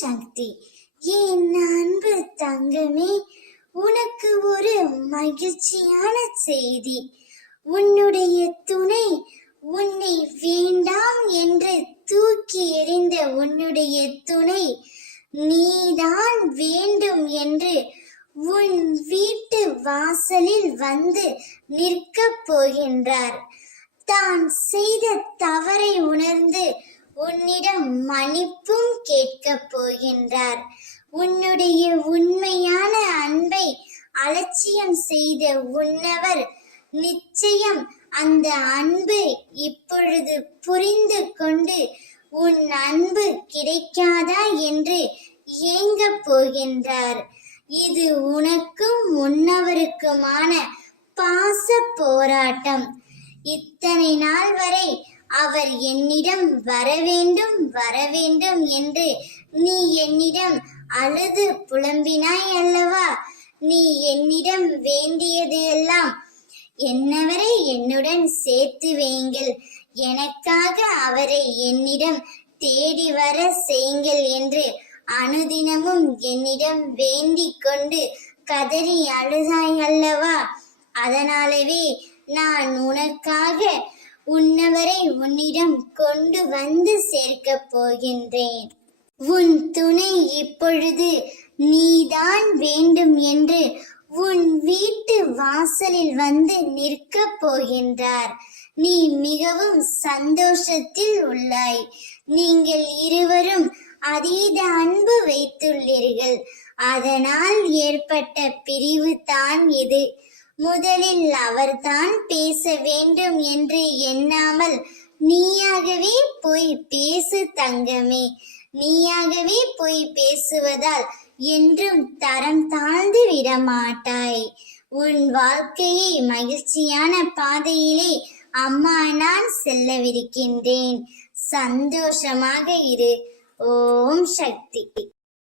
சக்தி. என் அன்பு தங்கமே, உனக்கு ஒரு மகிழ்ச்சியான செய்தி. உன்னுடைய துணை உன்னை வேண்டாம் என்று தூக்கி எறிந்த உன்னுடைய துணை நீதான் வேண்டும் என்று உன் வீட்டு வாசலில் வந்து நிற்கப் போகின்றார். தான் செய்த தவறை உணர்ந்து உன்னிடம் மன்னிப்பும் கேட்கப் போகின்றார். உன்னுடைய உண்மையான அன்பை அலட்சியம் செய்த உன்னவர் நிச்சயம் அந்த அன்பு இப்பொழுது புரிந்து கொண்டு உன் அன்பு கிடைக்காதா என்று ஏங்கப் போகின்றார். இது உனக்கும் உன்னவருக்குமான பாச போராட்டம். இத்தனை நாள் வரை அவர் என்னிடம் வரவேண்டும் என்று நீ என்னிடம் அழுது புலம்பினாய் அல்லவா? நீ என்னிடம் வேண்டியது எல்லாம் என்னவரை என்னுடன் சேர்த்து வையுங்கள், எனக்காக அவரை என்னிடம் தேடி வர செய்யுங்கள் என்று அனுதினமும் என்னிடம் வேண்டிக் கொண்டு கதறி அழுதாய் அல்லவா? அதனாலவே நான் உனக்காக உன்னவரை உன்னிடம் கொண்டு வந்து சேர்க்கப் போகின்றேன். உன் துணை இப்பொழுது நீதான் வேண்டும் என்று உன் வீட்டு வாசலில் வந்து நிற்கப் போகின்றார். நீ மிகவும் சந்தோஷத்தில் உள்ளாய். நீங்கள் இருவரும் அதீத அன்பு வைத்துள்ளீர்கள். அதனால் ஏற்பட்ட பிரிவு தான் இது. முதலில் அவர்தான் பேச வேண்டும் என்று எண்ணாமல் நீயாகவே போய் பேசு தங்கமே. நீயாகவே போய் பேசுவதால் என்றும் தரம் தாழ்ந்து விடமாட்டாய். உன் வாழ்க்கையை மகிழ்ச்சியான பாதையிலே அம்மா நான் செல்லவிருக்கின்றேன். சந்தோஷமாக இரு. ஓம் சக்தி.